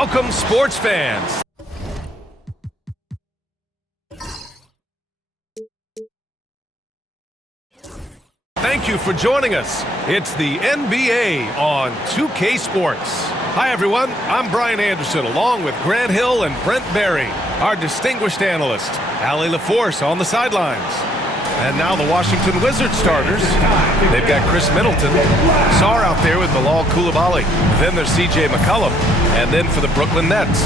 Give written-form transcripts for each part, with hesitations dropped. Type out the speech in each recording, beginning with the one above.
Welcome, sports fans. Thank you for joining us. It's the NBA on 2K Sports. Hi, everyone. I'm Brian Anderson, along with Grant Hill and Brent Barry, our distinguished analyst, Allie LaForce on the sidelines. And now the Washington Wizards starters. They've got Chris Middleton, Sarr out there with Bilal Coulibaly. Then there's C.J. McCollum. And then for the Brooklyn Nets,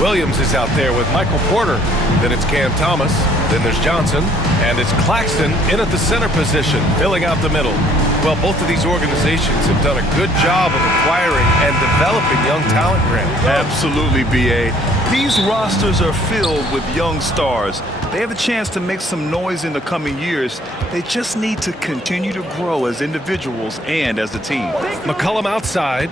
Williams is out there with Michael Porter. Then it's Cam Thomas. Then there's Johnson. And it's Claxton in at the center position, filling out the middle. Well, both of these organizations have done a good job of acquiring and developing young talent, Grant. Absolutely, B.A. These rosters are filled with young stars. They have a chance to make some noise in the coming years. They just need to continue to grow as individuals and as a team. McCollum outside.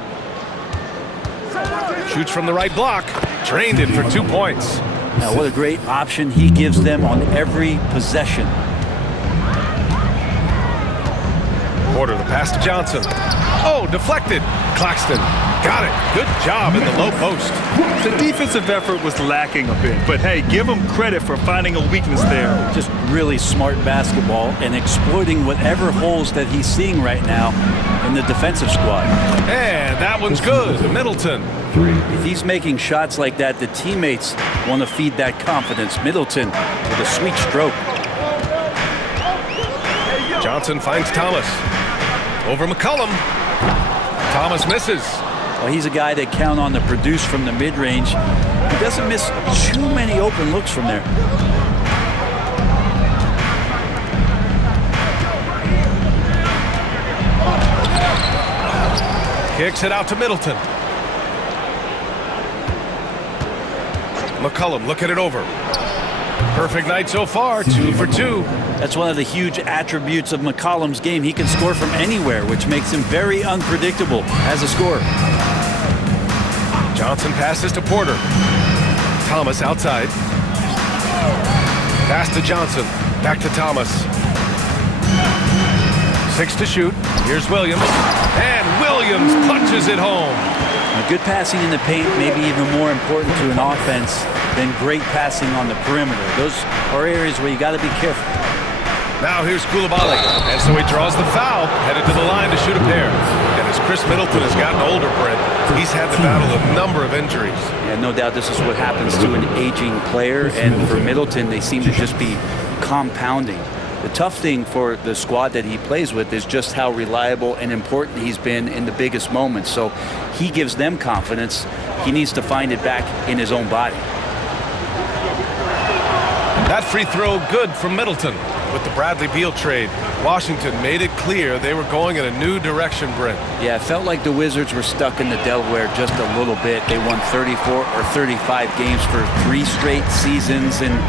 Shoots from the right block. Drained in for 2 points. Now, what a great option he gives them on every possession. Porter, the pass to Johnson. Oh, deflected. Claxton got it. Good job in the low post. The defensive effort was lacking a bit, but hey, give him credit for finding a weakness there. Just really smart basketball and exploiting whatever holes that he's seeing right now in the defensive squad. And that one's good. Middleton. If he's making shots like that, the teammates want to feed that confidence. Middleton with a sweet stroke. Johnson finds Thomas. Over McCollum. Thomas misses. Well, he's a guy that count on to produce from the mid-range. He doesn't miss too many open looks from there. Kicks it out to Middleton. McCollum looking it over. Perfect night so far, 2 for 2. That's one of the huge attributes of McCollum's game. He can score from anywhere, which makes him very unpredictable as a scorer. Johnson passes to Porter. Thomas outside. Pass to Johnson. Back to Thomas. 6 to shoot. Here's Williams. And Williams punches it home. Now, good passing in the paint may be even more important to an offense than great passing on the perimeter. Those are areas where you got to be careful. Now here's Coulibaly, and so he draws the foul, headed to the line to shoot a pair. And as Chris Middleton has gotten older, Brent, he's had to battle a number of injuries. Yeah, no doubt this is what happens to an aging player, and for Middleton, they seem to just be compounding. The tough thing for the squad that he plays with is just how reliable and important he's been in the biggest moments. So he gives them confidence. He needs to find it back in his own body. That free throw good from Middleton. With the Bradley Beal trade, Washington made it clear they were going in a new direction, Brent. Yeah, it felt like the Wizards were stuck in the Delaware just a little bit. They won 34 or 35 games for 3 straight seasons, and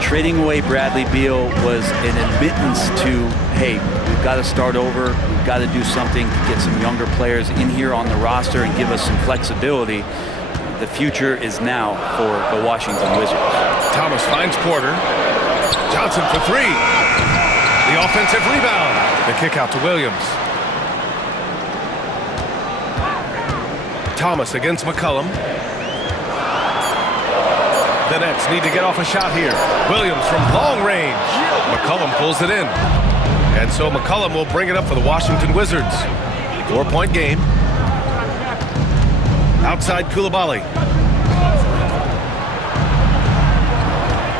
trading away Bradley Beal was an admittance to, hey, we've got to start over. We've got to do something to get some younger players in here on the roster and give us some flexibility. The future is now for the Washington Wizards. Thomas finds Porter. Johnson for 3. The offensive rebound. The kick out to Williams. Thomas against McCollum. The Nets need to get off a shot here. Williams from long range. McCollum pulls it in. And so McCollum will bring it up for the Washington Wizards. 4-point game. Outside Coulibaly.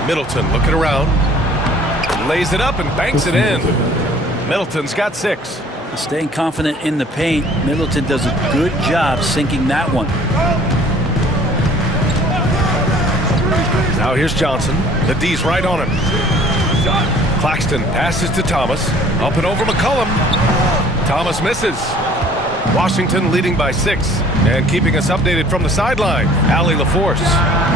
Middleton looking around. Lays it up and banks it in. Middleton's got 6. Staying confident in the paint. Middleton does a good job sinking that one. Now here's Johnson. The D's right on him. Claxton passes to Thomas. Up and over McCollum. Thomas misses. Washington leading by 6. And keeping us updated from the sideline, Allie LaForce.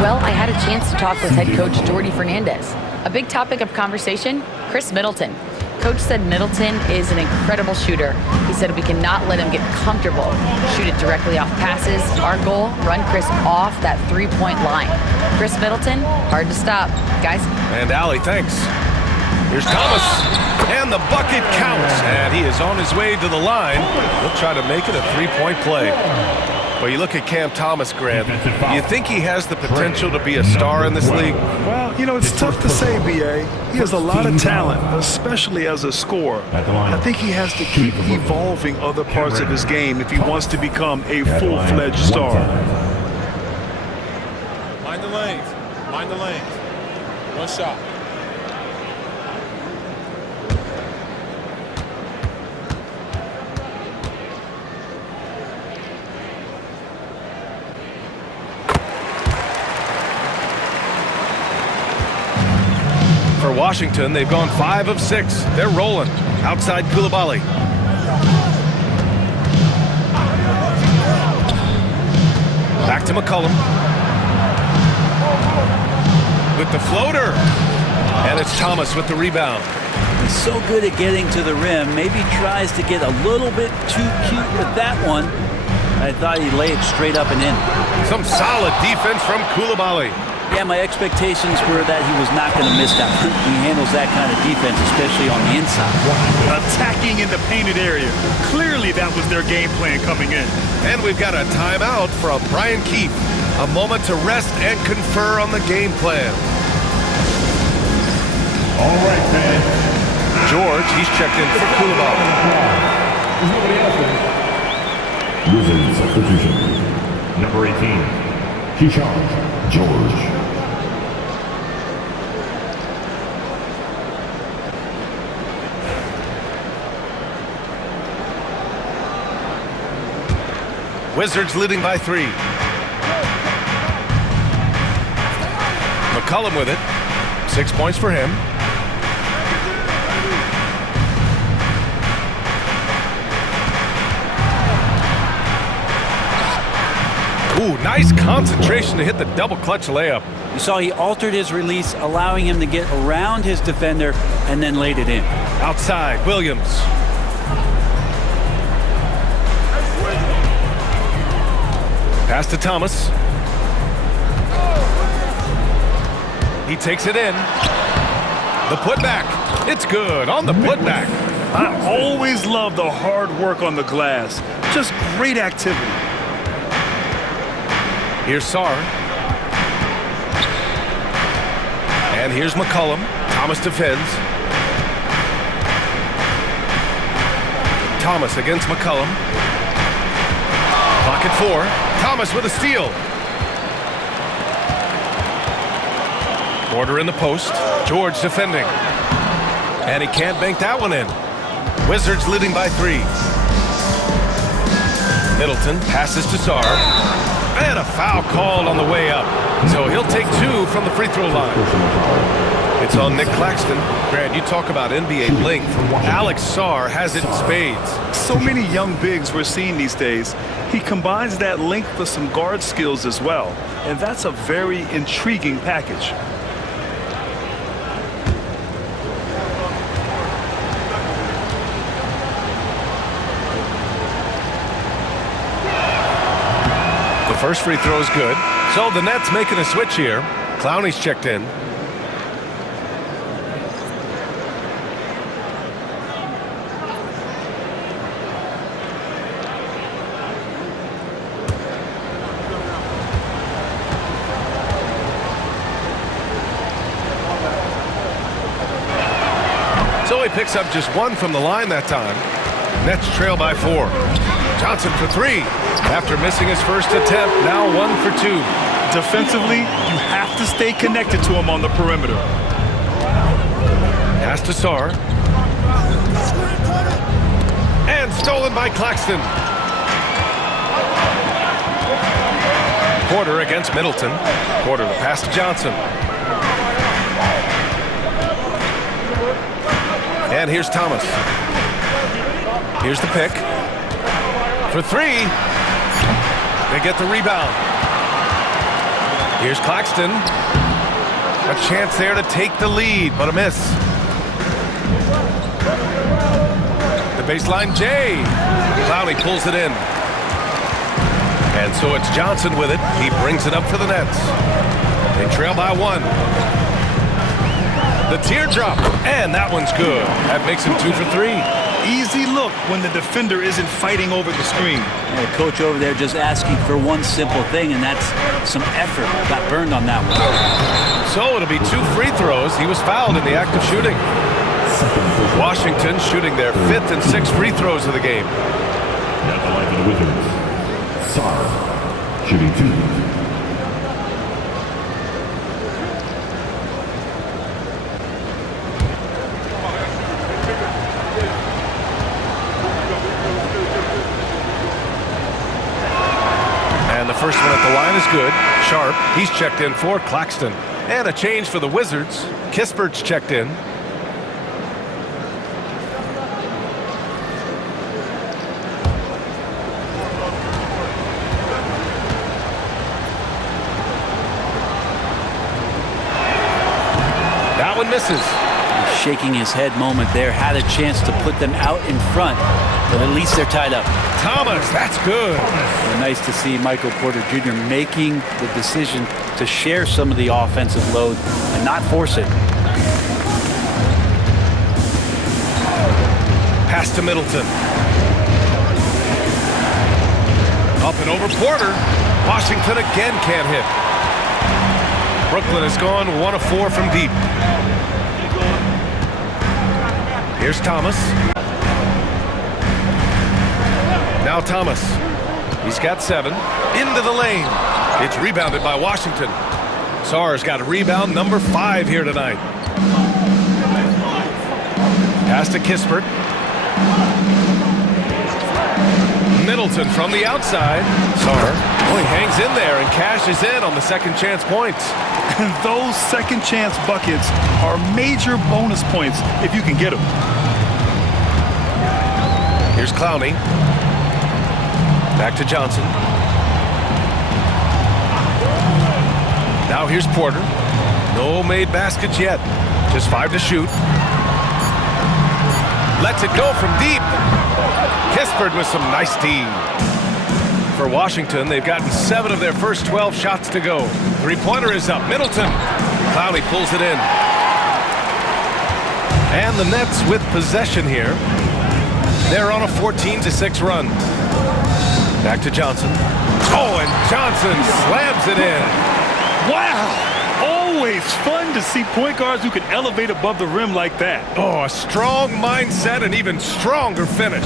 Well, I had a chance to talk with head coach Jordi Fernandez. A big topic of conversation, Chris Middleton. Coach said Middleton is an incredible shooter. He said we cannot let him get comfortable. Shoot it directly off passes. Our goal, run Chris off that 3-point line. Chris Middleton, hard to stop. Guys. And Allie, thanks. Here's Thomas. And the bucket counts. And he is on his way to the line. He'll try to make it a 3-point play. Well, you look at Cam Thomas, Grant. Do you think he has the potential to be a star in this league? Well, you know, it's tough to say, B.A. He has a lot of talent, especially as a scorer. I think he has to keep evolving other parts of his game if he wants to become a full-fledged star. Mind the lanes. Mind the lanes. One shot. For Washington, they've gone 5 of 6. They're rolling. Outside Coulibaly. Back to McCollum. With the floater. And it's Thomas with the rebound. He's so good at getting to the rim. Maybe tries to get a little bit too cute with that one. I thought he'd lay it straight up and in. Some solid defense from Coulibaly. Yeah, my expectations were that he was not going to miss that. He handles that kind of defense, especially on the inside. Attacking in the painted area. Clearly that was their game plan coming in. And we've got a timeout from Brian Keefe. A moment to rest and confer on the game plan. All right, man. George, he's checked in for Coulibaly. Wizards substitution. Number 18, Keyshawn George. Wizards leading by 3. McCollum with it. 6 points for him. Ooh, nice concentration to hit the double clutch layup. You saw he altered his release, allowing him to get around his defender and then laid it in. Outside, Williams. Pass to Thomas. He takes it in. The putback. It's good on the putback. I always love the hard work on the glass. Just great activity. Here's Sarr. And here's McCollum. Thomas defends. Thomas against McCollum. Pocket 4. Thomas with a steal. Porter in the post. George defending. And he can't bank that one in. Wizards leading by 3. Middleton passes to Sarr. And a foul called on the way up. So he'll take 2 from the free throw line. It's on Nick Claxton. Grant, you talk about NBA length. Alex Sarr has it in spades. So many young bigs we're seeing these days. He combines that length with some guard skills as well. And that's a very intriguing package. The first free throw is good. So the Nets making a switch here. Clowney's checked in. So he picks up just 1 from the line that time. Nets trail by 4. Johnson for 3. After missing his first attempt, now 1 for 2. Defensively, you have to stay connected to him on the perimeter. Pass to Sarr. And stolen by Claxton. Porter against Middleton. Porter the pass to Johnson. And here's Thomas. Here's the pick. For 3. They get the rebound. Here's Claxton. A chance there to take the lead, but a miss. The baseline, Jay. Clowney pulls it in. And so it's Johnson with it. He brings it up for the Nets. They trail by 1. The teardrop, and that one's good. That makes him 2 for 3. easy look when the defender isn't fighting over the screen. The coach over there just asking for one simple thing, and that's some effort. Got burned on that one. So it'll be 2 free throws. He was fouled in the act of shooting. Washington shooting their 5th and 6th free throws of the game. At the line for the Wizards, Sarr, shooting 2. And the first one at the line is good. Sharp, he's checked in for Claxton. And a change for the Wizards. Kispert's checked in. That one misses. Shaking his head moment there. Had a chance to put them out in front, but at least they're tied up. Thomas, that's good. And nice to see Michael Porter Jr. making the decision to share some of the offensive load and not force it. Pass to Middleton. Up and over Porter. Washington again can't hit. Brooklyn has gone 1 of 4 from deep. Here's Thomas. Now Thomas. He's got 7. Into the lane. It's rebounded by Washington. Sarr's got a rebound number 5 here tonight. Pass to Kispert. Middleton from the outside. Sarr. Oh, he hangs in there and cashes in on the second chance points. And those second chance buckets are major bonus points if you can get them. Here's Clowney. Back to Johnson. Now here's Porter. No made baskets yet. Just 5 to shoot. Lets it go from deep. Kispert with some nice D. For Washington, they've gotten 7 of their first 12 shots to go. 3-pointer is up. Middleton. Clowney pulls it in. And the Nets with possession here. They're on a 14-6 run. Back to Johnson. Oh, and Johnson slams it in. Wow! Always fun to see point guards who can elevate above the rim like that. Oh, a strong mindset and even stronger finish.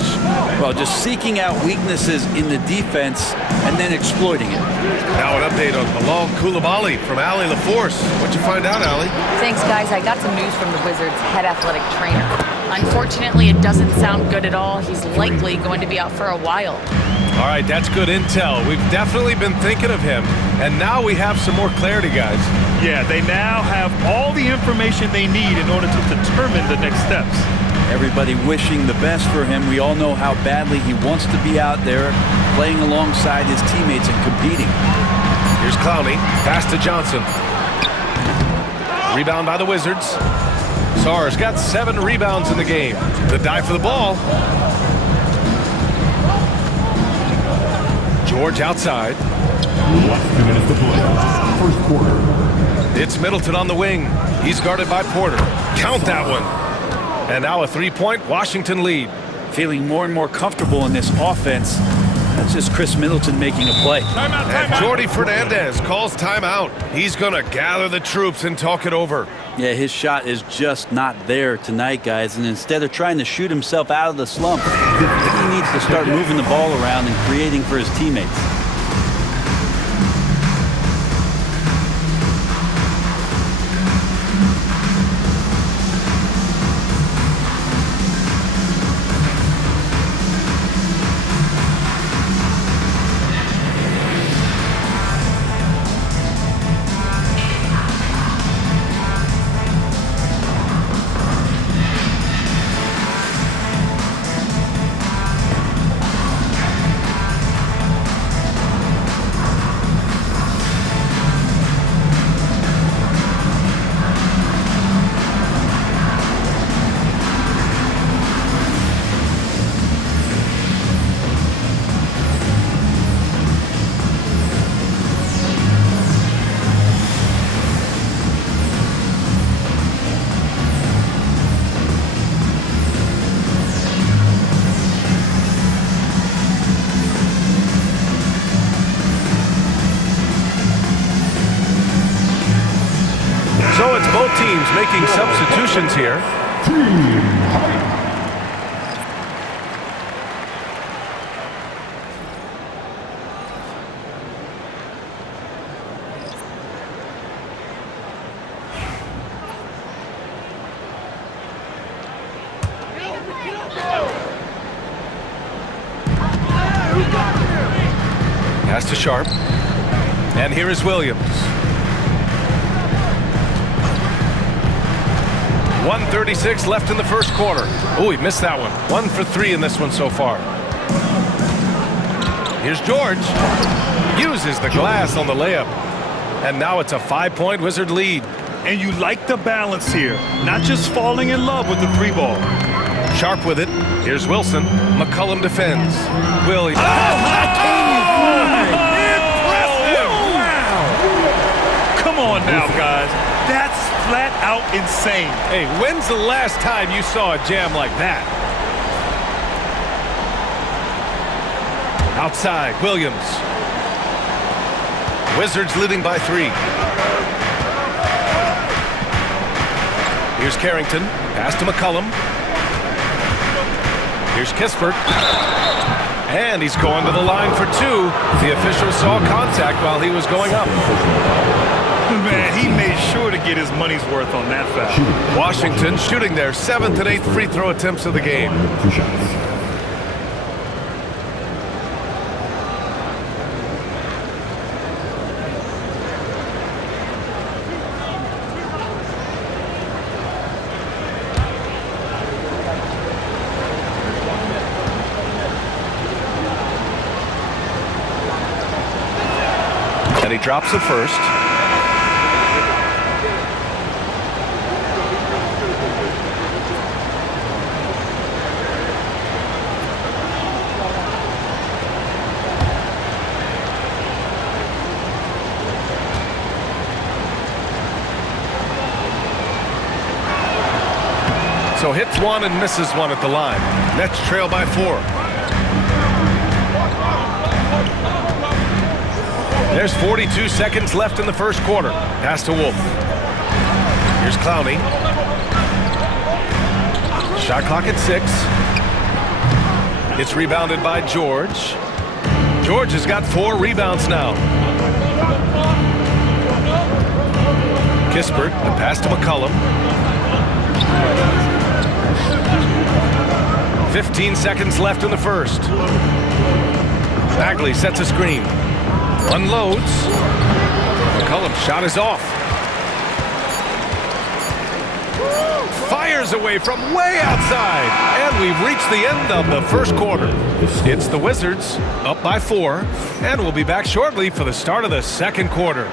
Well, just seeking out weaknesses in the defense and then exploiting it. Now an update on Bilal Coulibaly from Allie LaForce. What'd you find out, Allie? Thanks, guys. I got some news from the Wizards' head athletic trainer. Unfortunately, it doesn't sound good at all. He's likely going to be out for a while. All right, that's good intel. We've definitely been thinking of him, and now we have some more clarity, guys. Yeah, they now have all the information they need in order to determine the next steps. Everybody wishing the best for him. We all know how badly he wants to be out there playing alongside his teammates and competing. Here's Clowney. Pass to Johnson. Rebound by the Wizards. Sarr's got 7 rebounds in the game. The dive for the ball. George outside. Last 2 minutes to play. First quarter. It's Middleton on the wing. He's guarded by Porter. Count that one. And now a 3-point Washington lead. Feeling more and more comfortable in this offense. That's just Chris Middleton making a play. And Jordi Fernandez calls timeout. He's going to gather the troops and talk it over. Yeah, his shot is just not there tonight, guys. And instead of trying to shoot himself out of the slump, he needs to start moving the ball around and creating for his teammates. teams making substitutions here. Pass to Sharp. And here is Williams. 1:36 left in the first quarter. Oh, he missed that one. 1 for 3 in this one so far. Here's George. Uses the glass on the layup. And now it's a 5-point Wizard lead. And you like the balance here. Not just falling in love with the 3 ball. Sharp with it. Here's Wilson. McCollum defends. Williams. Come on now, guys. That's flat out insane. Hey, when's the last time you saw a jam like that? Outside, Williams. Wizards leading by 3. Here's Carrington. Pass to McCollum. Here's Kispert. And he's going to the line for 2. The official saw contact while he was going up. Man, he made sure to get his money's worth on that foul. Washington shooting their 7th and 8th free throw attempts of the game. 2 shots. And he drops the first. So hits 1 and misses 1 at the line. Nets trail by 4. There's 42 seconds left in the first quarter. Pass to Wolf. Here's Clowney. Shot clock at 6. It's rebounded by George. George has got 4 rebounds now. Kispert, the pass to McCollum. 15 seconds left in the first. Bagley sets a screen. Unloads. McCollum's shot is off. Fires away from way outside. And we've reached the end of the first quarter. It's the Wizards up by 4. And we'll be back shortly for the start of the second quarter.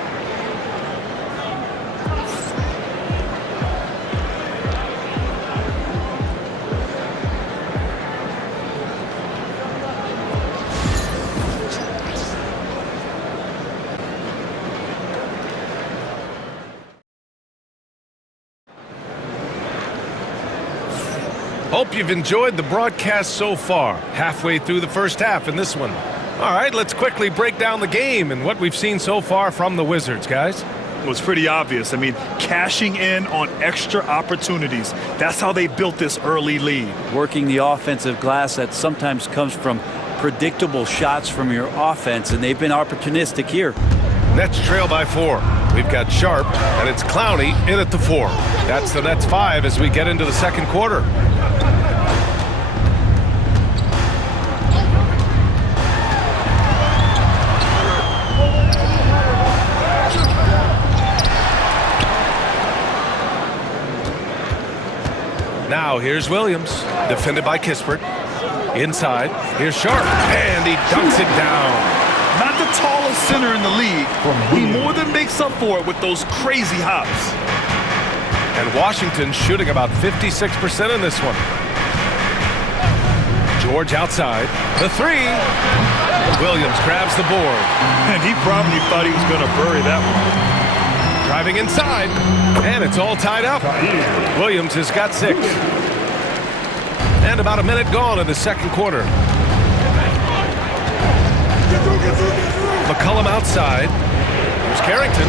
Hope you've enjoyed the broadcast so far. Halfway through the first half in this one. All right, let's quickly break down the game and what we've seen so far from the Wizards, guys. It was pretty obvious. I mean, cashing in on extra opportunities. That's how they built this early lead. Working the offensive glass that sometimes comes from predictable shots from your offense, and they've been opportunistic here. Nets trail by 4. We've got Sharp, and it's Clowney in at the 4. That's the Nets 5 as we get into the second quarter. Now here's Williams, defended by Kispert. Inside, here's Sharp, and he dunks it down. Not the tallest center in the league. He more than makes up for it with those crazy hops. And Washington shooting about 56% in this one. George outside, the 3. Williams grabs the board. And he probably thought he was going to bury that one. Driving inside, and it's all tied up. Williams has got 6. And about a minute gone in the second quarter. McCollum outside. Here's Carrington.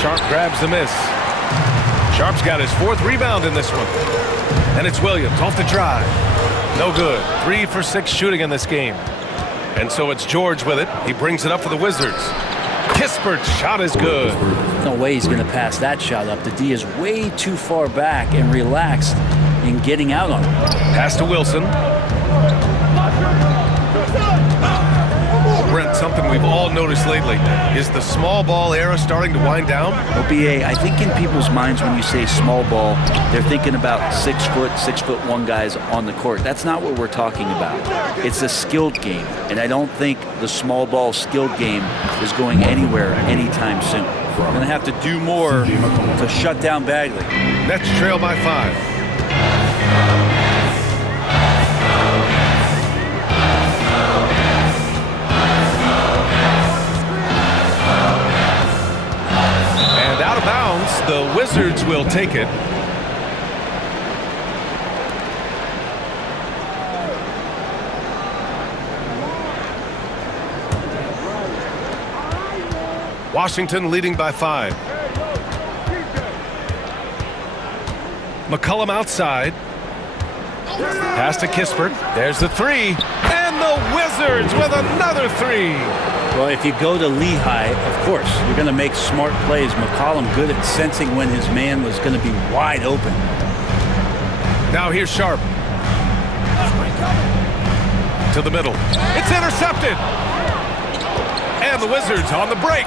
Sharp grabs the miss. Sharp's got his 4th rebound in this one. And it's Williams off the drive. No good. 3 for 6 shooting in this game. And so it's George with it. He brings it up for the Wizards. Kispert's shot is good. No way he's going to pass that shot up. The D is way too far back and relaxed in getting out on it. Pass to Wilson. Brent, something we've all noticed lately. Is the small ball era starting to wind down? OBA, I think in people's minds when you say small ball, they're thinking about 6 foot, 6'1" guys on the court. That's not what we're talking about. It's a skilled game, and I don't think the small ball skilled game is going anywhere anytime soon. We're going to have to do more to shut down Bagley. Nets trail by 5. The Wizards will take it. Washington leading by 5. McCollum outside. Pass to Kispert. There's the 3. And the Wizards with another 3. Well, if you go to Lehigh, of course, you're going to make smart plays. McCollum good at sensing when his man was going to be wide open. Now here's Sharp. To the middle. It's intercepted. And the Wizards on the break.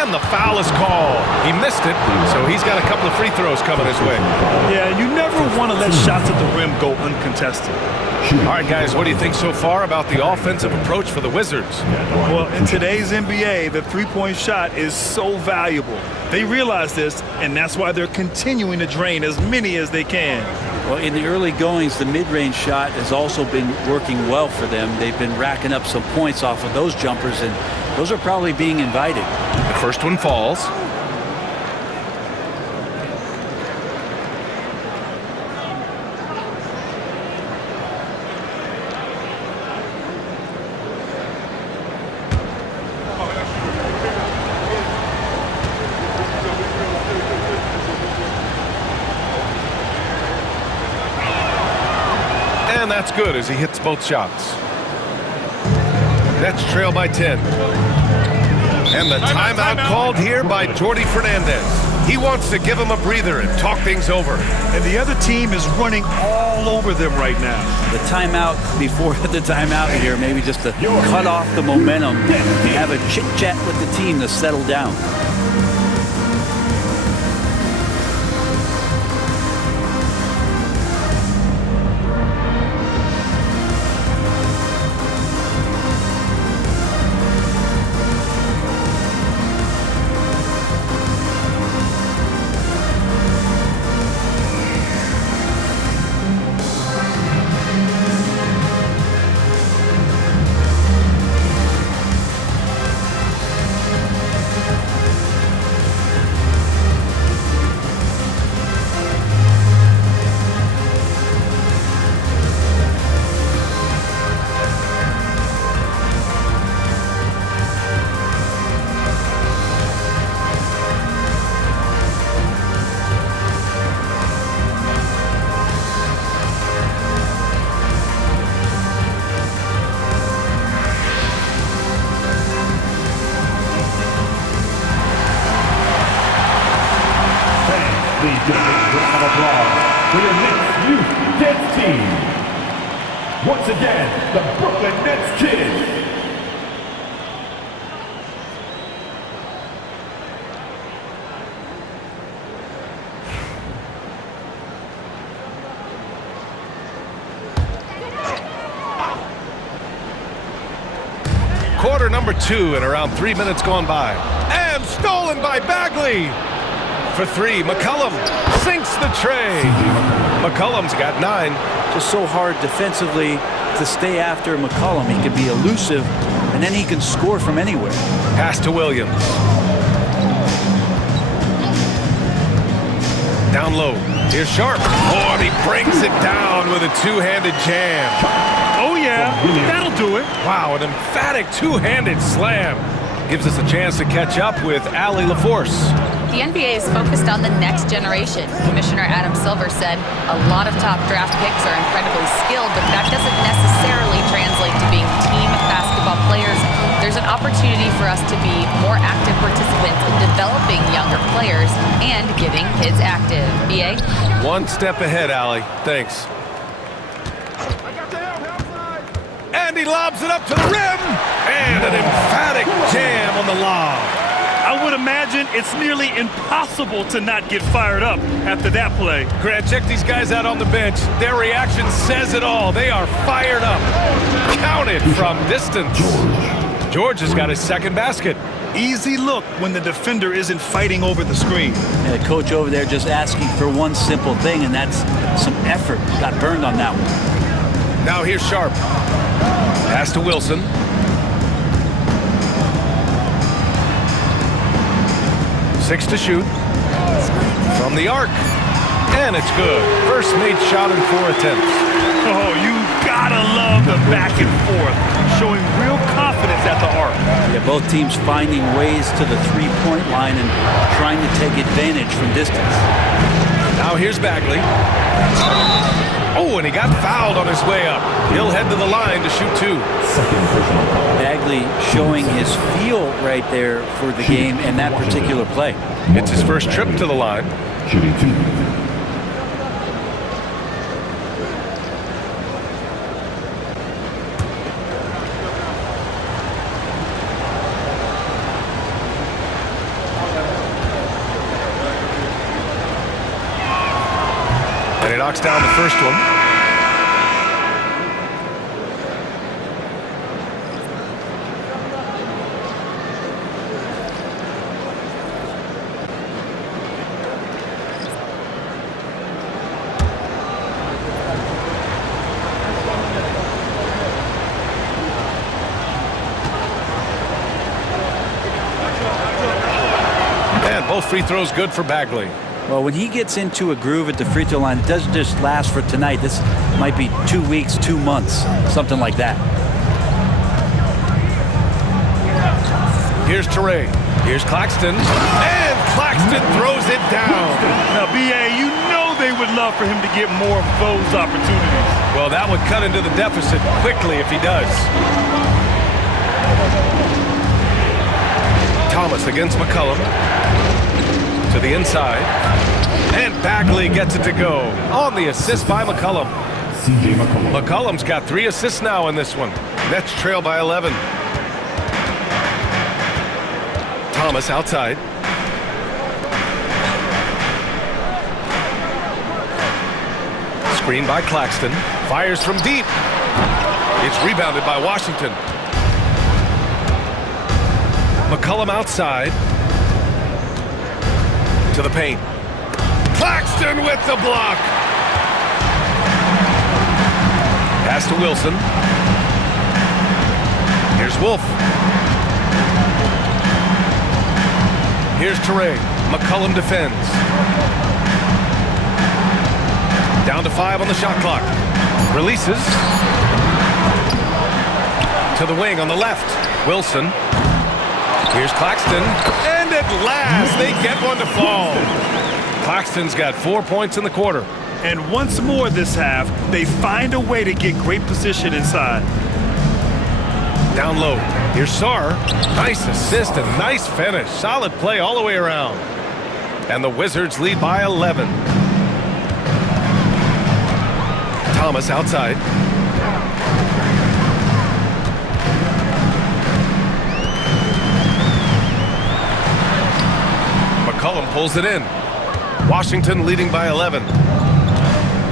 And the foul is called. He missed it, so he's got a couple of free throws coming his way. Yeah, you never want to let shots at the rim go uncontested. All right, guys, what do you think so far about the offensive approach for the Wizards? Well, in today's NBA, the three-point shot is so valuable. They realize this, and that's why they're continuing to drain as many as they can. Well, in the early goings, the mid-range shot has also been working well for them. They've been racking up some points off of those jumpers, and those are probably being invited. The first one falls. And that's good as he hits both shots. Nets trail by 10. And the timeout called here by Jordi Fernandez. He wants to give him a breather and talk things over. And the other team is running all over them right now. The timeout before the timeout here, maybe just to cut off the momentum and have a chit-chat with the team to settle down. For your Knicks Youth Dance Team. Once again, the Brooklyn Nets Kids. Quarter number 2 and around 3 minutes gone by. And stolen by Bagley. For 3, McCollum sinks the tray. McCollum's got 9. Just so hard defensively to stay after McCollum. He can be elusive, and then he can score from anywhere. Pass to Williams. Down low. Here's Sharp. Oh, and he brings it down with a two-handed jam. Oh, yeah. That'll do it. Wow, an emphatic two-handed slam. Gives us a chance to catch up with Allie LaForce. The NBA is focused on the next generation. Commissioner Adam Silver said a lot of top draft picks are incredibly skilled, but that doesn't necessarily translate to being team basketball players. There's an opportunity for us to be more active participants in developing younger players and getting kids active. BA? One step ahead, Allie. Thanks. And he lobs it up to the rim. And an emphatic jam on the lob. I would imagine it's nearly impossible to not get fired up after that play. Grant, check these guys out on the bench. Their reaction says it all. They are fired up. Counted from distance. George has got his second basket. Easy look when the defender isn't fighting over the screen. The coach over there just asking for one simple thing, and that's some effort. Got burned on that one. Now here's Sharp. Pass to Wilson. Six to shoot. From the arc. And it's good. First made shot in 4 attempts. Oh, you gotta love the back and forth. Showing real confidence at the arc. Yeah, both teams finding ways to the three-point line and trying to take advantage from distance. Now here's Bagley. Oh, and he got fouled on his way up. He'll head to the line to shoot 2. Bagley showing his feel right there for the game and that particular play. It's his first trip to the line. Shooting 2. And he knocks down the first one. And both free throws good for Bagley. Well, when he gets into a groove at the free throw line, it doesn't just last for tonight. This might be 2 weeks, 2 months, something like that. Here's Teray. Here's Claxton. And Claxton throws it down. Now, B.A., you know they would love for him to get more of those opportunities. Well, that would cut into the deficit quickly if he does. Thomas against McCollum. To the inside. And Bagley gets it to go on the assist by McCollum. CJ McCollum. McCollum's got 3 assists now in this one. Nets trail by 11. Thomas outside. Screen by Claxton. Fires from deep. It's rebounded by Washington. McCollum outside. To the paint. Claxton with the block. Pass to Wilson. Here's Wolf. Here's Teray. McCollum defends. Down to 5 on the shot clock. Releases. To the wing on the left. Wilson. Here's Claxton. And at last, they get one to fall. Claxton's got 4 points in the quarter. And once more this half, they find a way to get great position inside. Down low. Here's Sarr. Nice assist and nice finish. Solid play all the way around. And the Wizards lead by 11. Thomas outside. McCollum pulls it in. Washington leading by 11.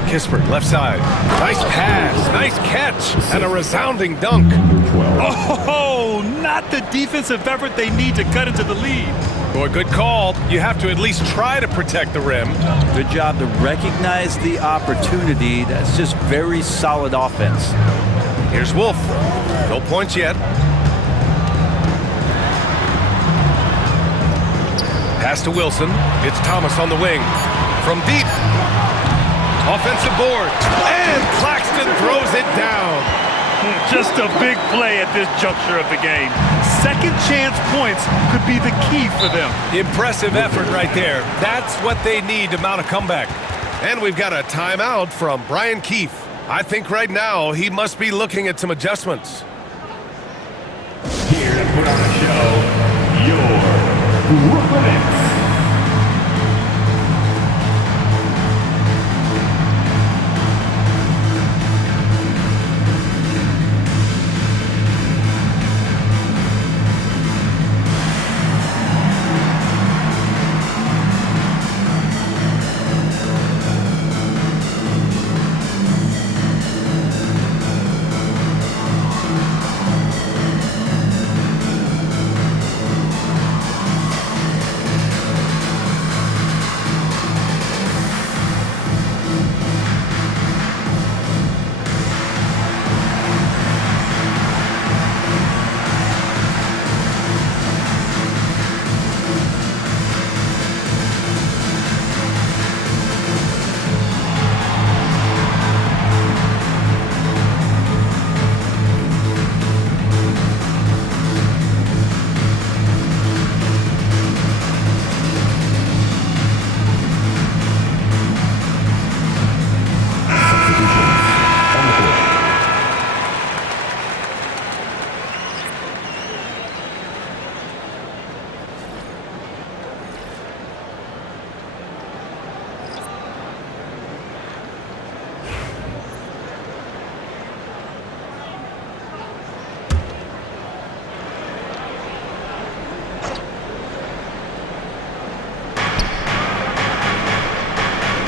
Kispert left side. Nice pass, nice catch, and a resounding dunk. Oh, not the defensive effort they need to cut into the lead. Boy, good call. You have to at least try to protect the rim. Good job to recognize the opportunity. That's just very solid offense. Here's Wolf. No points yet. Pass to Wilson. It's Thomas on the wing. From deep. Offensive board. And Claxton throws it down. Just a big play at this juncture of the game. Second chance points could be the key for them. Impressive effort right there. That's what they need to mount a comeback. And we've got a timeout from Brian Keefe. I think right now he must be looking at some adjustments. Here to put on the show, your Brooklyn Nets.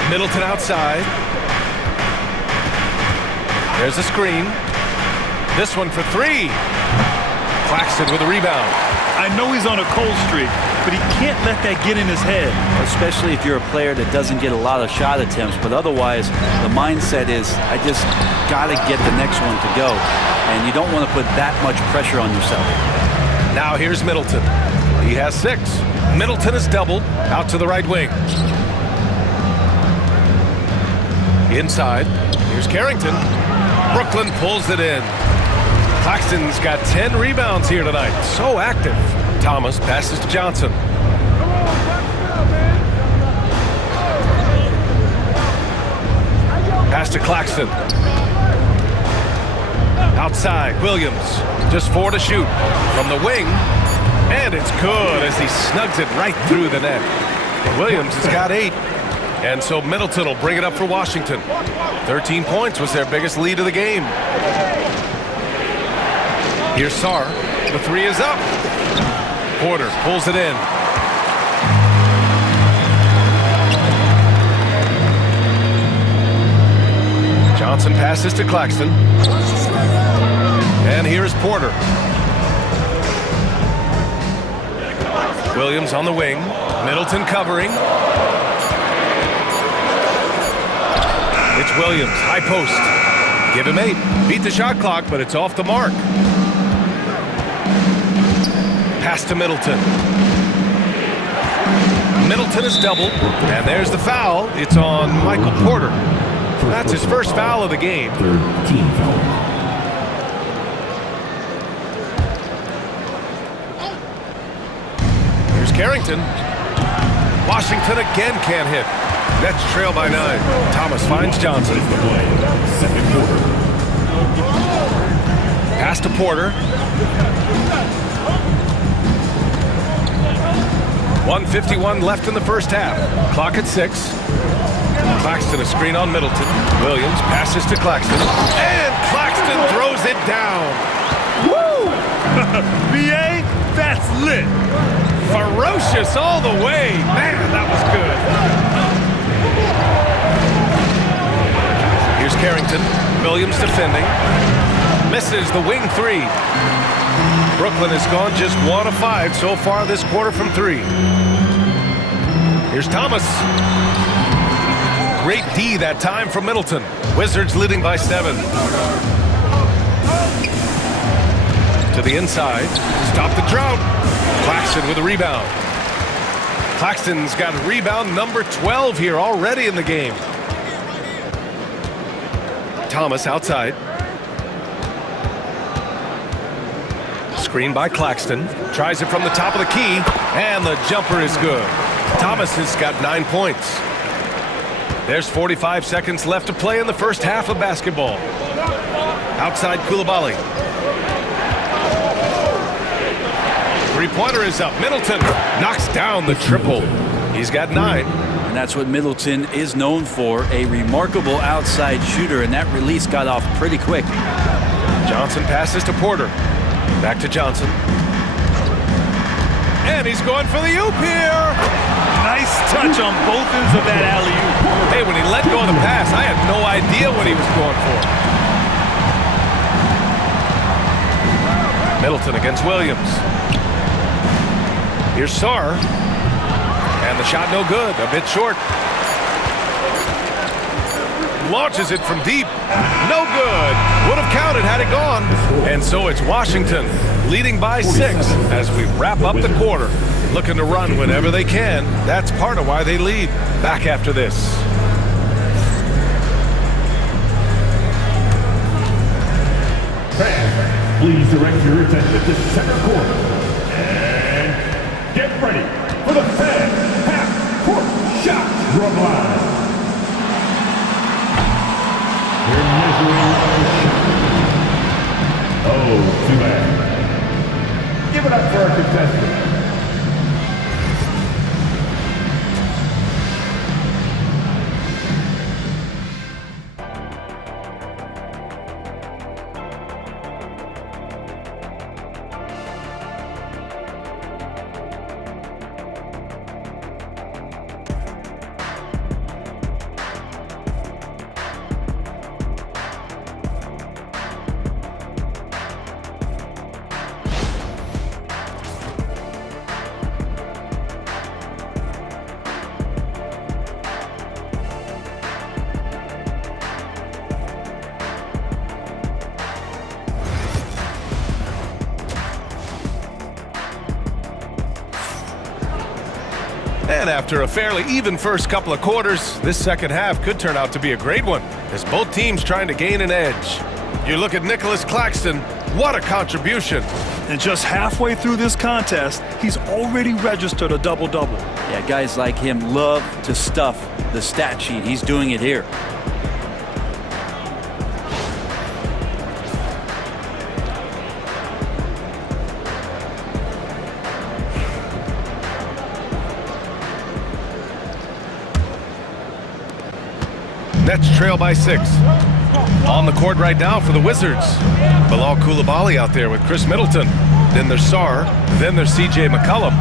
Middleton outside. There's a screen. This one for three. Claxton with a rebound. I know he's on a cold streak, but he can't let that get in his head. Especially if you're a player that doesn't get a lot of shot attempts, but otherwise the mindset is, I just got to get the next one to go. And you don't want to put that much pressure on yourself. Now here's Middleton. He has 6. Middleton is doubled out to the right wing. Inside, here's Carrington. Brooklyn pulls it in. Claxton's got 10 rebounds here tonight. So active. Thomas passes to Johnson. Pass to Claxton. Outside, Williams. Just 4 to shoot. From the wing. And it's good as he snugs it right through the net. Williams has got 8. And so Middleton will bring it up for Washington. 13 points was their biggest lead of the game. Here's Sarr. The 3 is up. Porter pulls it in. Johnson passes to Claxton. And here's Porter. Williams on the wing. Middleton covering. It's Williams, high post. Give him 8. Beat the shot clock, but it's off the mark. Pass to Middleton. Middleton is doubled, and there's the foul. It's on Michael Porter. That's his first foul of the game. 13 foul. Here's Carrington. Washington again can't hit. Nets trail by 9. Thomas finds Johnson. Second quarter. Pass to Porter. 1:51 left in the first half. Clock at 6. Claxton a screen on Middleton. Williams passes to Claxton. And Claxton throws it down. Woo! BA, that's lit. Ferocious all the way. Man, that was good. Here's Carrington. Williams defending. Misses the wing 3. Brooklyn has gone just 1 of 5 so far this quarter from 3. Here's Thomas. Great D that time from Middleton. Wizards leading by 7. To the inside. Stop the drought. Claxton with a rebound. Claxton's got rebound number 12 here already in the game. Thomas outside. Screen by Claxton. Tries it from the top of the key, and the jumper is good. Thomas has got 9 points. There's 45 seconds left to play in the first half of basketball. Outside Coulibaly. Three-pointer is up. Middleton knocks down the triple. He's got 9. And that's what Middleton is known for, a remarkable outside shooter, and that release got off pretty quick. Johnson passes to Porter. Back to Johnson. And he's going for the oop here. Nice touch on both ends of that alley-oop. Hey, when he let go of the pass, I had no idea what he was going for. Middleton against Williams. Here's Sarr. And the shot no good, a bit short. Launches it from deep. No good. Would have counted had it gone. And so it's Washington leading by 6 as we wrap up the quarter. Looking to run whenever they can. That's part of why they lead. Back after this. Fans, please direct your attention to center court. And get ready for the fan half-court shot drum line. They're measuring the shot. Oh, too bad. Give it up for our contestant. And after a fairly even first couple of quarters, this second half could turn out to be a great one as both teams trying to gain an edge. You look at Nicholas Claxton, what a contribution. And just halfway through this contest, he's already registered a double-double. Yeah, guys like him love to stuff the stat sheet. He's doing it here. Nets trail by 6. On the court right now for the Wizards. Bilal Coulibaly out there with Chris Middleton. Then there's Sarr. Then there's C.J. McCollum.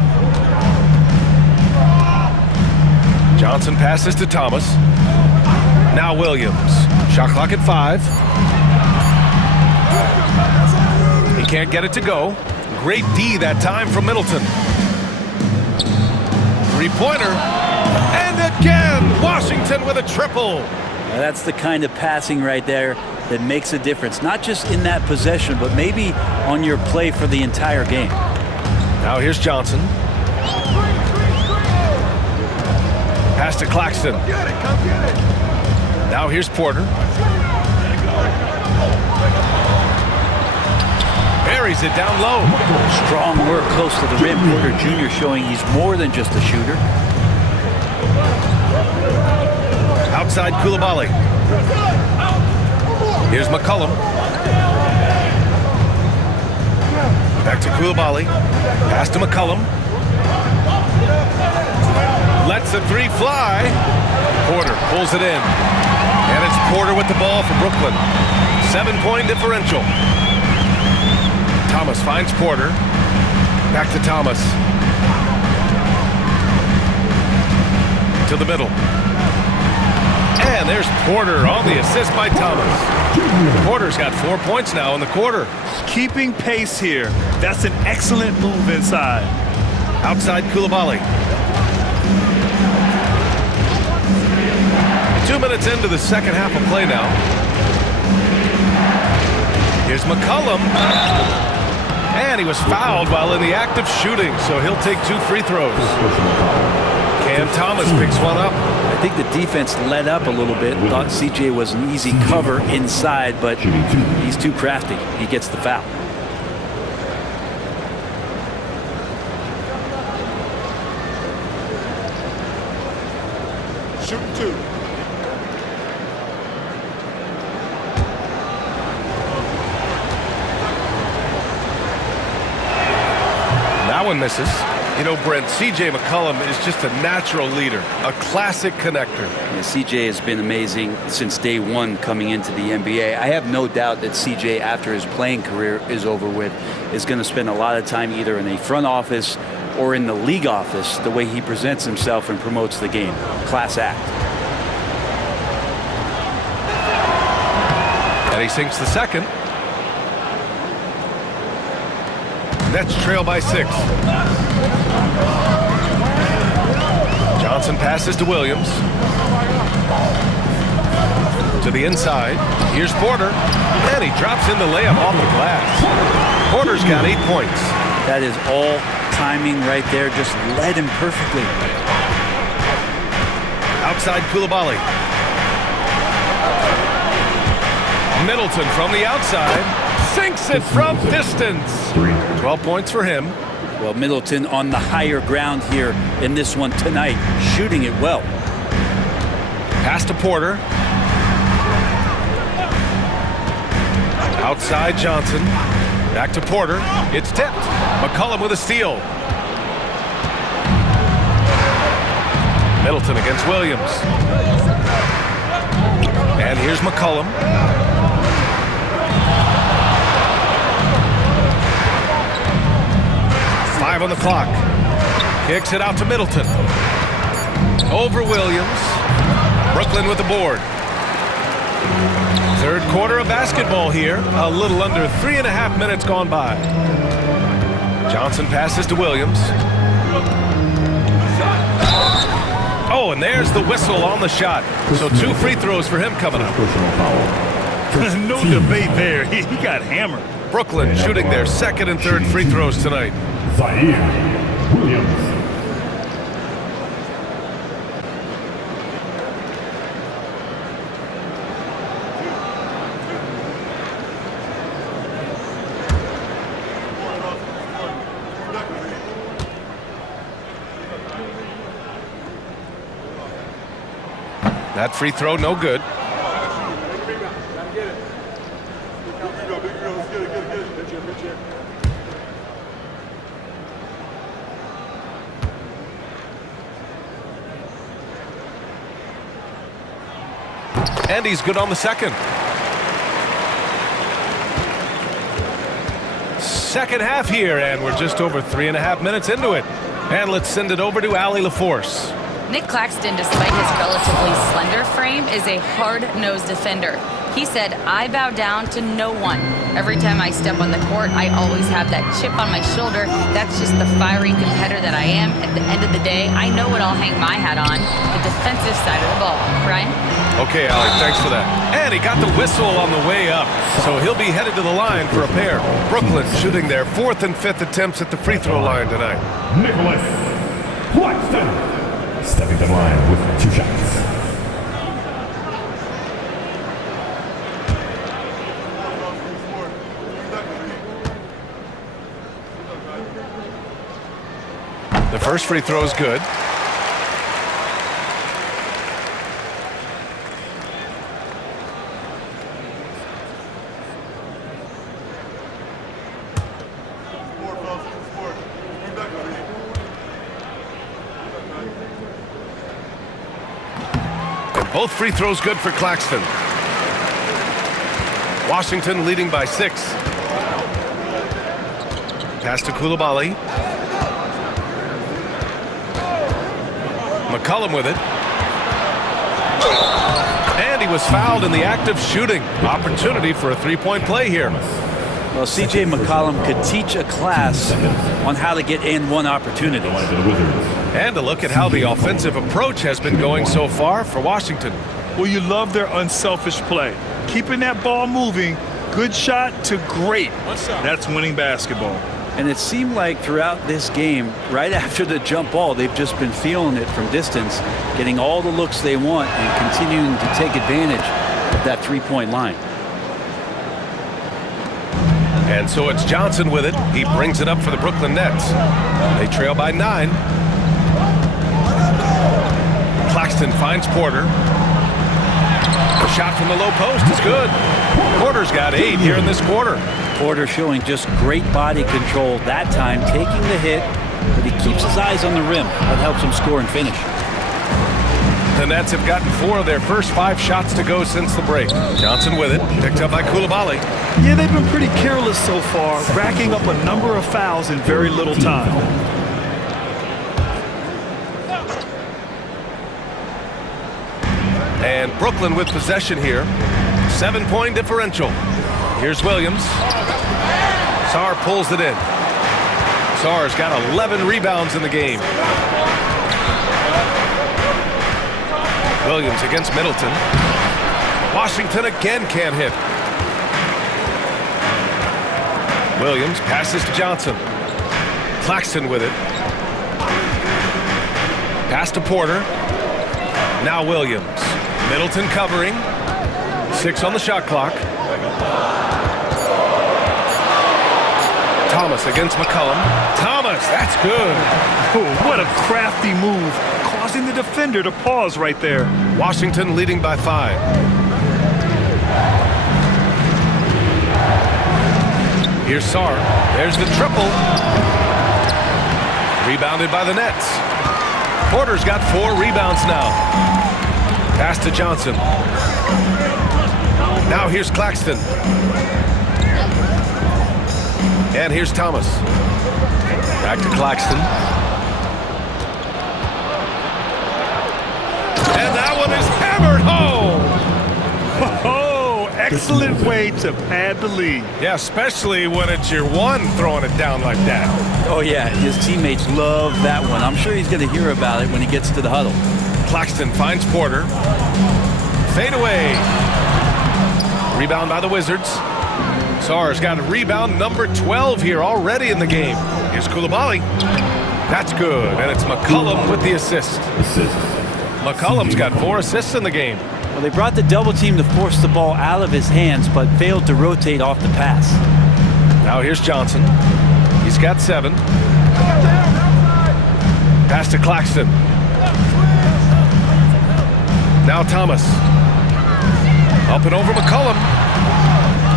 Johnson passes to Thomas. Now Williams. Shot clock at 5. He can't get it to go. Great D that time from Middleton. Three-pointer. And again, Washington with a triple. Now that's the kind of passing right there that makes a difference, not just in that possession, but maybe on your play for the entire game. Now here's Johnson. Pass to Claxton. Now here's Porter. Buries it down low. Strong work close to the rim. Porter Jr. showing he's more than just a shooter. Outside Coulibaly. Here's McCollum. Back to Coulibaly. Pass to McCollum. Lets the three fly. Porter pulls it in. And it's Porter with the ball for Brooklyn. 7-point differential. Thomas finds Porter. Back to Thomas. To the middle. And there's Porter on the assist by Thomas. Porter's got 4 points now in the quarter. Keeping pace here. That's an excellent move inside. Outside Coulibaly. 2 minutes into the second half of play now. Here's McCollum. And he was fouled while in the act of shooting, so he'll take 2 free throws. Cam Thomas picks one up. I think the defense let up a little bit. Thought CJ was an easy cover inside, but he's too crafty. He gets the foul. Shooting 2. That one misses. You know, Brent, C.J. McCollum is just a natural leader, a classic connector. Yeah, CJ has been amazing since day one coming into the NBA. I have no doubt that CJ, after his playing career is over with, is going to spend a lot of time either in the front office or in the league office, the way he presents himself and promotes the game. Class act. And he sinks the second. Nets trail by 6. Johnson passes to Williams. To the inside. Here's Porter. And he drops in the layup off the glass. Porter's got 8 points. That is all timing right there. Just led him perfectly. Outside Coulibaly. Middleton from the outside. Sinks it from distance. 12 points for him. Well, Middleton on the higher ground here in this one tonight, shooting it well. Pass to Porter. Outside Johnson. Back to Porter. It's tipped. McCollum with a steal. Middleton against Williams. And here's McCollum. On the clock. Kicks it out to Middleton. Over Williams. Brooklyn with the board. Third quarter of basketball here. A little under 3.5 minutes gone by. Johnson passes to Williams. Oh, and there's the whistle on the shot. So 2 free throws for him coming up. No debate there. He got hammered. Brooklyn shooting their second and third free throws tonight. Zaire Williams. That free throw, no good. And he's good on the second. Second half here, and we're just over 3.5 minutes into it. And let's send it over to Allie LaForce. Nick Claxton, despite his relatively slender frame, is a hard-nosed defender. He said, "I bow down to no one. Every time I step on the court, I always have that chip on my shoulder. That's just the fiery competitor that I am. At the end of the day, I know what I'll hang my hat on, the defensive side of the ball." Brian? Okay, Allie, thanks for that. And he got the whistle on the way up, so he'll be headed to the line for a pair. Brooklyn shooting their 4th and 5th attempts at the free throw line tonight. Nicholas Claxton stepping to the line with 2 shots. The first free throw is good. And both free throws good for Claxton. Washington leading by 6. Pass to Coulibaly. McCollum with it. And he was fouled in the act of shooting. Opportunity for a 3-point play here. Well, C.J. McCollum could teach a class on how to get in one opportunity. And a look at how the offensive approach has been going so far for Washington. Well, you love their unselfish play. Keeping that ball moving, good shot to great. That's winning basketball. And it seemed like throughout this game, right after the jump ball, they've just been feeling it from distance, getting all the looks they want and continuing to take advantage of that 3-point line. And so it's Johnson with it. He brings it up for the Brooklyn Nets. They trail by 9. Claxton finds Porter. The shot from the low post is good. Porter's got 8 here in this quarter. Porter showing just great body control that time, taking the hit, but he keeps his eyes on the rim. That helps him score and finish. The Nets have gotten 4 of their first 5 shots to go since the break. Johnson with it, picked up by Coulibaly. Yeah, they've been pretty careless so far, racking up a number of fouls in very little time. And Brooklyn with possession here. 7-point differential. Here's Williams. Sarr pulls it in. Sarr's got 11 rebounds in the game. Williams against Middleton. Washington again can't hit. Williams passes to Johnson. Claxton with it. Pass to Porter. Now Williams. Middleton covering. 6 on the shot clock. Thomas against McCollum. Thomas, that's good. Oh, what a crafty move, causing the defender to pause right there. Washington leading by 5. Here's Sarr. There's the triple. Rebounded by the Nets. Porter's got 4 rebounds now. Pass to Johnson. Now here's Claxton. And here's Thomas. Back to Claxton. And that one is hammered home. Oh, excellent way to pad the lead. Yeah, especially when it's your one throwing it down like that. Oh, yeah, his teammates love that one. I'm sure he's going to hear about it when he gets to the huddle. Claxton finds Porter. Fade away. Rebound by the Wizards. Sarr's got a rebound number 12 here already in the game. Here's Coulibaly. That's good, and it's McCollum with the assist. McCollum's got 4 assists in the game. Well, they brought the double team to force the ball out of his hands, but failed to rotate off the pass. Now here's Johnson. He's got 7. Pass to Claxton. Now Thomas. Up and over McCollum.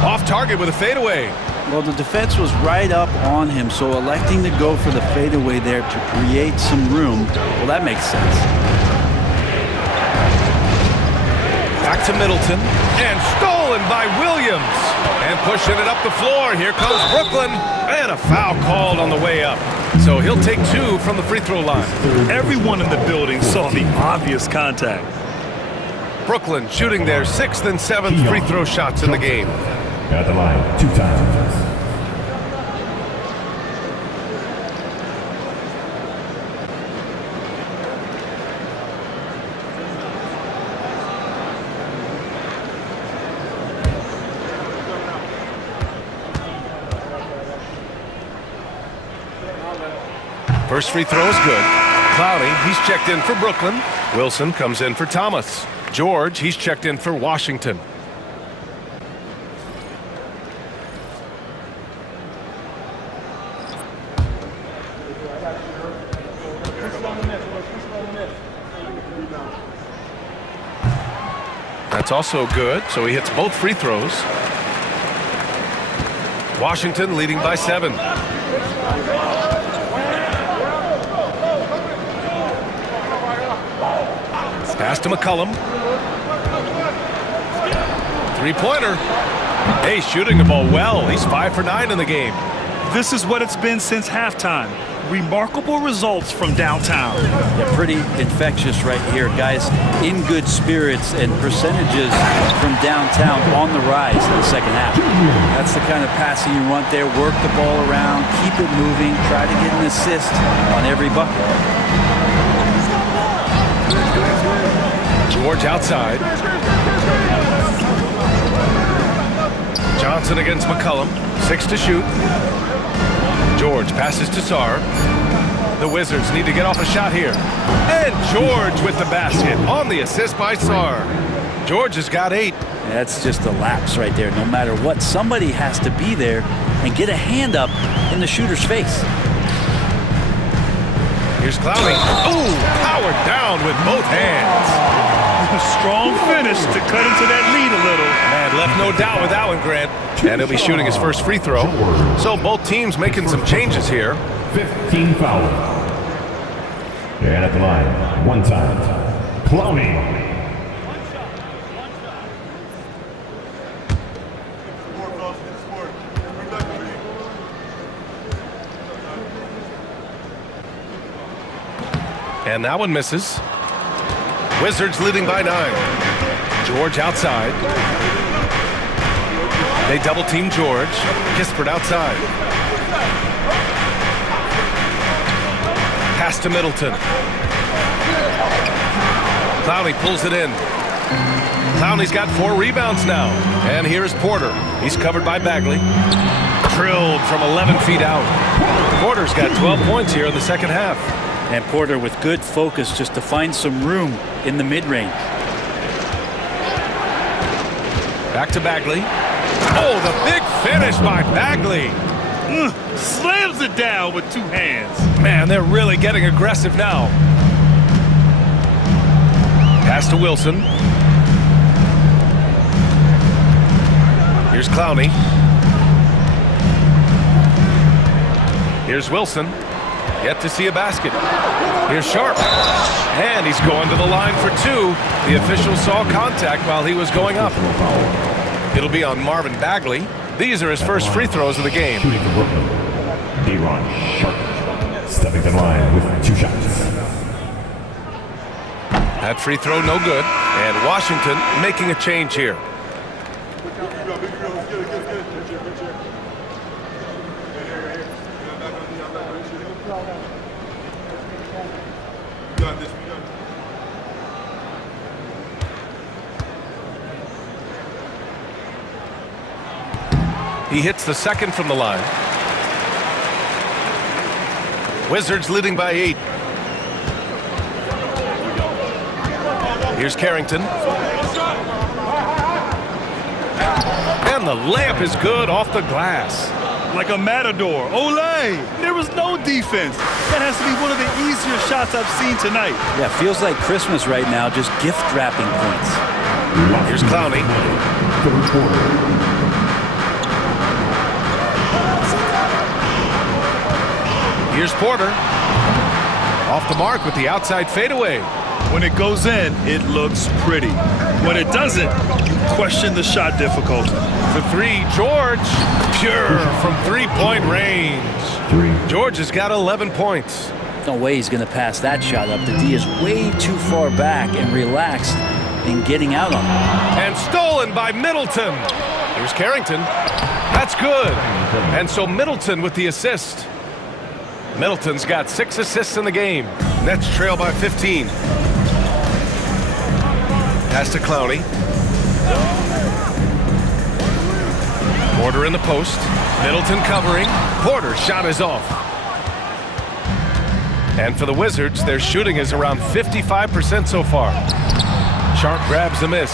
Off target with a fadeaway. Well, the defense was right up on him, so electing to go for the fadeaway there to create some room, well, that makes sense. Back to Middleton. And stolen by Williams. And pushing it up the floor. Here comes Brooklyn. And a foul called on the way up. So he'll take 2 from the free throw line. Everyone in the building saw the obvious contact. Brooklyn shooting their 6th and 7th free throw shots in the game. At the line, 2 times. First free throw is good. Clowney, he's checked in for Brooklyn. Wilson comes in for Thomas. George, he's checked in for Washington. That's also good, so he hits both free throws. Washington leading by 7. Pass to McCollum. 3-pointer. Hey, shooting the ball well. He's 5 for 9 in the game. This is what it's been since halftime. Remarkable results from downtown. Yeah, pretty infectious right here. Guys in good spirits and percentages from downtown on the rise in the second half. That's the kind of passing you want there. Work the ball around, keep it moving, try to get an assist on every bucket. George outside. Johnson against McCollum. 6 to shoot. George passes to Sarr. The Wizards need to get off a shot here. And George with the basket on the assist by Sarr. George has got 8. That's just a lapse right there. No matter what, somebody has to be there and get a hand up in the shooter's face. Here's Clowney. Ooh, powered down with both hands. Strong finish to cut into that lead a little. And left no doubt with that one, Grant. And he'll be shooting his first free throw. So both teams making some changes here. 15 fouls. And at the line, one time, Clowney. And that one misses. Wizards leading by 9. George outside. They double team George. Kispert outside. Pass to Middleton. Clowney pulls it in. Clowney's got 4 rebounds now. And here's Porter. He's covered by Bagley. Drilled from 11 feet out. Porter's got 12 points here in the second half. And Porter with good focus just to find some room in the mid-range. Back to Bagley. Oh, the big finish by Bagley. Slams it down with 2 hands. Man, they're really getting aggressive now. Pass to Wilson. Here's Clowney. Here's Wilson. Yet to see a basket. Here's Sharp. And he's going to the line for 2. The official saw contact while he was going up. It'll be on Marvin Bagley. These are his first free throws of the game. Shooting for Brooklyn, Day'Ron Sharpe. Stepping to the line with 2 shots. That free throw no good. And Washington making a change here. He hits the second from the line. Wizards leading by 8. Here's Carrington. And the layup is good off the glass. Like a matador. Olay! There was no defense. That has to be one of the easier shots I've seen tonight. Yeah, feels like Christmas right now, just gift wrapping points. Here's Clowney. Third quarter. Here's Porter. Off the mark with the outside fadeaway. When it goes in, it looks pretty. When it doesn't, you question the shot difficulty. For 3, George. Pure from 3-point range. 3. George has got 11 points. No way he's going to pass that shot up. The D is way too far back and relaxed in getting out on it. And stolen by Middleton. Here's Carrington. That's good. And so Middleton with the assist. Middleton's got 6 assists in the game. Nets trail by 15. Pass to Clowney. Porter in the post. Middleton covering. Porter's shot is off. And for the Wizards, their shooting is around 55% so far. Sharp grabs the miss.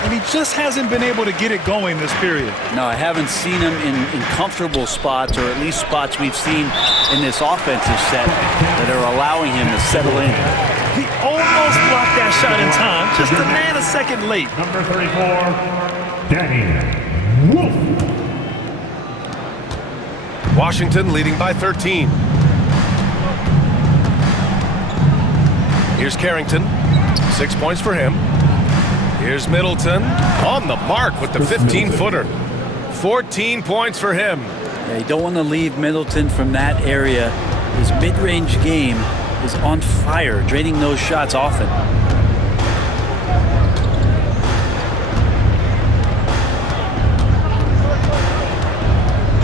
And he just hasn't been able to get it going this period. No, I haven't seen him in comfortable spots, or at least spots we've seen in this offensive set that are allowing him to settle in. He almost blocked that shot in time, just a nanosecond late. Number 34, Danny Wolf. Washington leading by 13. Here's Carrington. 6 points for him. Here's Middleton on the mark with the 15-footer. 14 points for him. Yeah, you don't want to leave Middleton from that area. His mid-range game is on fire, draining those shots often.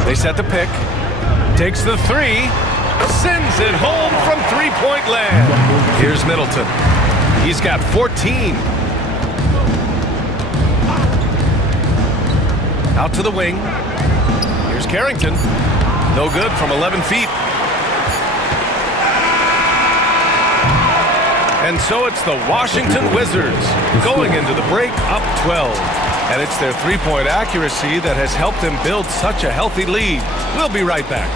They set the pick. Takes the 3. Sends it home from 3-point land. Here's Middleton. He's got 14. Out to the wing. Here's Carrington. No good from 11 feet. And so it's the Washington Wizards going into the break up 12. And it's their 3-point accuracy that has helped them build such a healthy lead. We'll be right back.